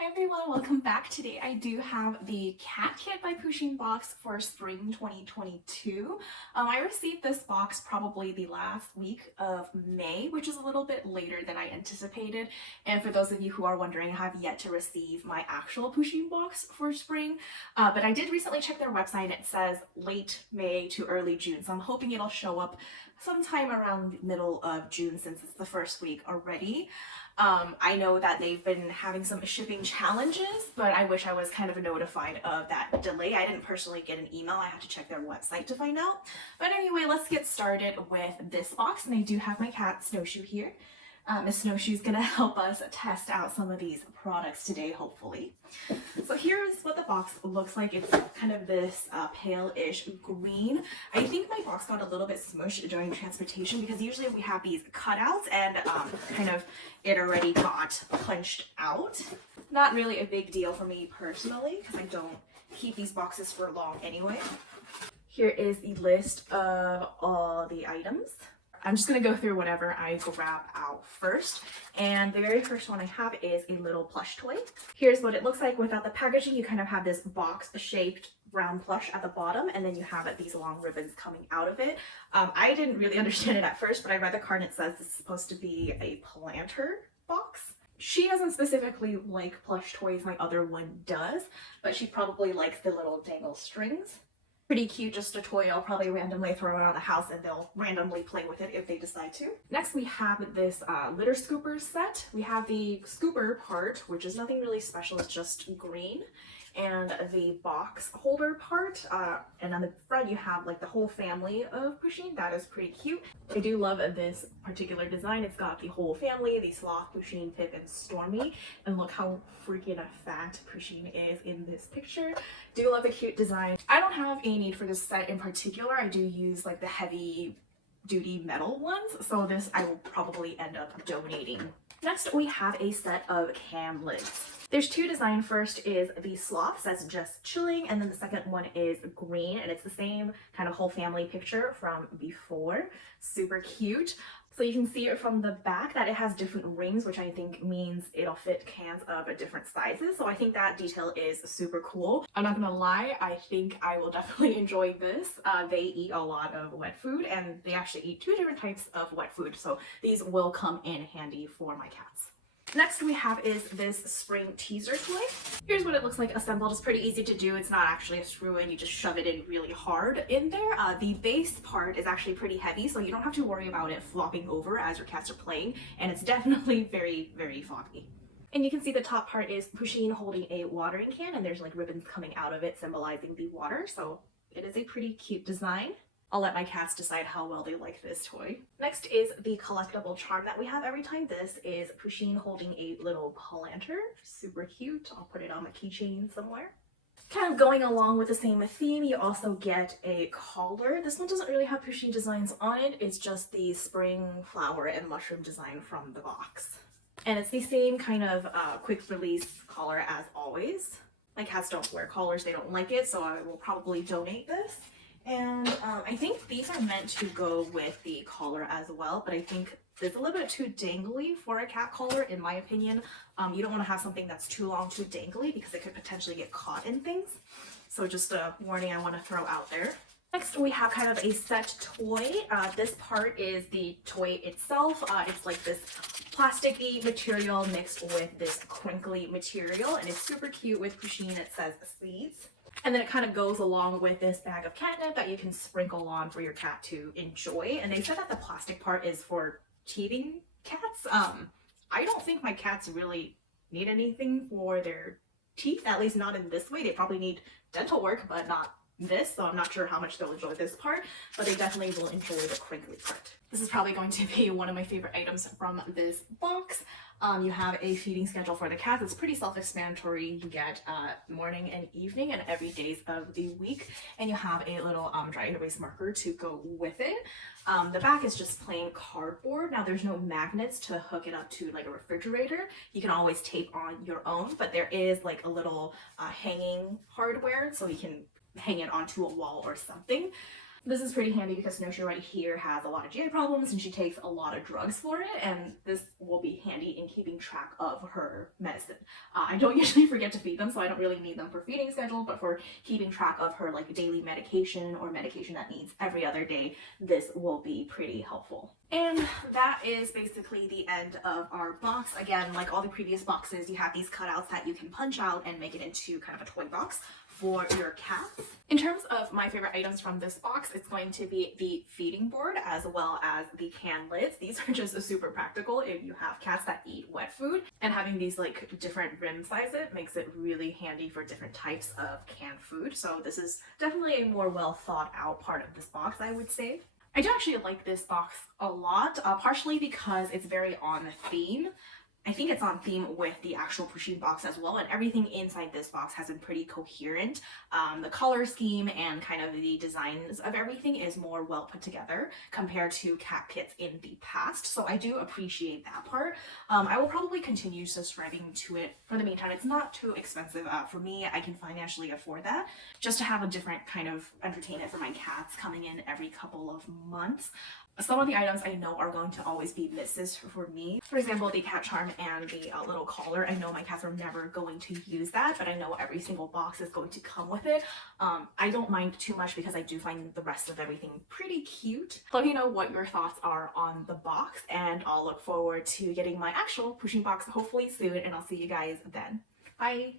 Hi everyone, welcome back. Today I do have the Cat Kit by Pusheen box for spring 2022. I received this box probably the last week of May, which is a little bit later than I anticipated. And for those of you who are wondering, I have yet to receive my actual Pusheen box for spring. But I did recently check their website and it says late May to early June. So I'm hoping it'll show up sometime around the middle of June since it's the first week already. I know that they've been having some shipping challenges, but I wish I was kind of notified of that delay. I didn't personally get an email. I had to check their website to find out. But anyway, let's get started with this box. And I do have my cat Snowshoe here. Miss Snowshoe's gonna help us test out some of these products today, hopefully. So here's what the box looks like. It's kind of this pale-ish green. I think my box got a little bit smushed during transportation because usually we have these cutouts and kind of it already got punched out. Not really a big deal for me personally because I don't keep these boxes for long anyway. Here is the list of all the items. I'm just going to go through whatever I grab out first. And the very first one I have is a little plush toy. Here's what it looks like without the packaging. You kind of have this box-shaped round plush at the bottom, and then you have these long ribbons coming out of it. I didn't really understand it at first, but I read the card and it says this is supposed to be a planter box. She doesn't specifically like plush toys, my other one does, but she probably likes the little dangle strings. Pretty cute, just a toy I'll probably randomly throw around the house and they'll randomly play with it if they decide to. Next we have this litter scooper set. We have the scooper part, which is nothing really special, it's just green. And the box holder part, and on the front you have like the whole family of Pusheen. That is pretty cute. I do love this particular design. It's got the whole family, the Sloth, Pusheen, Pip, and Stormy. And look how freaking fat Pusheen is in this picture. Do love the cute design. I don't have a need for this set in particular. I do use like the heavy duty metal ones, so this I will probably end up donating. Next we have a set of cam lids. There's two designs. First is the Sloth, that's just chilling, and then the second one is green, and it's the same kind of whole family picture from before. Super cute. So you can see it from the back that it has different rings, which I think means it'll fit cans of different sizes. So I think that detail is super cool. I'm not gonna lie, I think I will definitely enjoy this. They eat a lot of wet food, and they actually eat two different types of wet food. So these will come in handy for my cats. Next we have is this spring teaser toy. Here's what it looks like assembled. It's pretty easy to do. It's not actually a screw in. You just shove it in really hard in there. The base part is actually pretty heavy, so you don't have to worry about it flopping over as your cats are playing. And it's definitely very, very foggy. And you can see the top part is Pusheen holding a watering can, and there's like ribbons coming out of it symbolizing the water. So it is a pretty cute design. I'll let my cats decide how well they like this toy. Next is the collectible charm that we have every time. This is Pusheen holding a little planter. Super cute. I'll put it on my keychain somewhere. Kind of going along with the same theme, you also get a collar. This one doesn't really have Pusheen designs on it. It's just the spring flower and mushroom design from the box. And it's the same kind of quick release collar as always. My cats don't wear collars, they don't like it, so I will probably donate this. And I think these are meant to go with the collar as well, but I think it's a little bit too dangly for a cat collar, in my opinion. You don't want to have something that's too long, too dangly, because it could potentially get caught in things. So just a warning I want to throw out there. Next, we have kind of a set toy. This part is the toy itself. It's like this plasticky material mixed with this crinkly material, and it's super cute with Pusheen. It says seeds. And then it kind of goes along with this bag of catnip that you can sprinkle on for your cat to enjoy. And they said that the plastic part is for teething cats. I don't think my cats really need anything for their teeth, at least not in this way. They probably need dental work, but not this, so I'm not sure how much they'll enjoy this part, but they definitely will enjoy the crinkly part. This is probably going to be one of my favorite items from this box. You have a feeding schedule for the cats. It's pretty self-explanatory. You get morning and evening and every days of the week, and you have a little dry erase marker to go with it. The back is just plain cardboard. Now there's no magnets to hook it up to like a refrigerator. You can always tape on your own, but there is like a little hanging hardware so you can hang it onto a wall or something. This is pretty handy because Snow right here has a lot of GI problems and she takes a lot of drugs for it, and this will be handy in keeping track of her medicine. I don't usually forget to feed them, so I don't really need them for feeding schedule, but for keeping track of her like daily medication or medication that needs every other day, this will be pretty helpful. And that is basically the end of our box. Again, like all the previous boxes, you have these cutouts that you can punch out and make it into kind of a toy box for your cats. In terms of my favorite items from this box, it's going to be the feeding board as well as the can lids. These are just super practical if you have cats that eat wet food, and having these like different rim sizes makes it really handy for different types of canned food. So this is definitely a more well thought out part of this box, I would say. I do actually like this box a lot, partially because it's very on theme. I think it's on theme with the actual Pusheen box as well, and everything inside this box has been pretty coherent. The color scheme and kind of the designs of everything is more well put together compared to cat kits in the past, so I do appreciate that part. I will probably continue subscribing to it for the meantime. It's not too expensive for me. I can financially afford that, just to have a different kind of entertainment for my cats coming in every couple of months. Some of the items I know are going to always be misses for me. For example, the cat charm and the little collar. I know my cats are never going to use that, but I know every single box is going to come with it. I don't mind too much because I do find the rest of everything pretty cute. Let me know what your thoughts are on the box, and I'll look forward to getting my actual Pusheen box hopefully soon, and I'll see you guys then. Bye!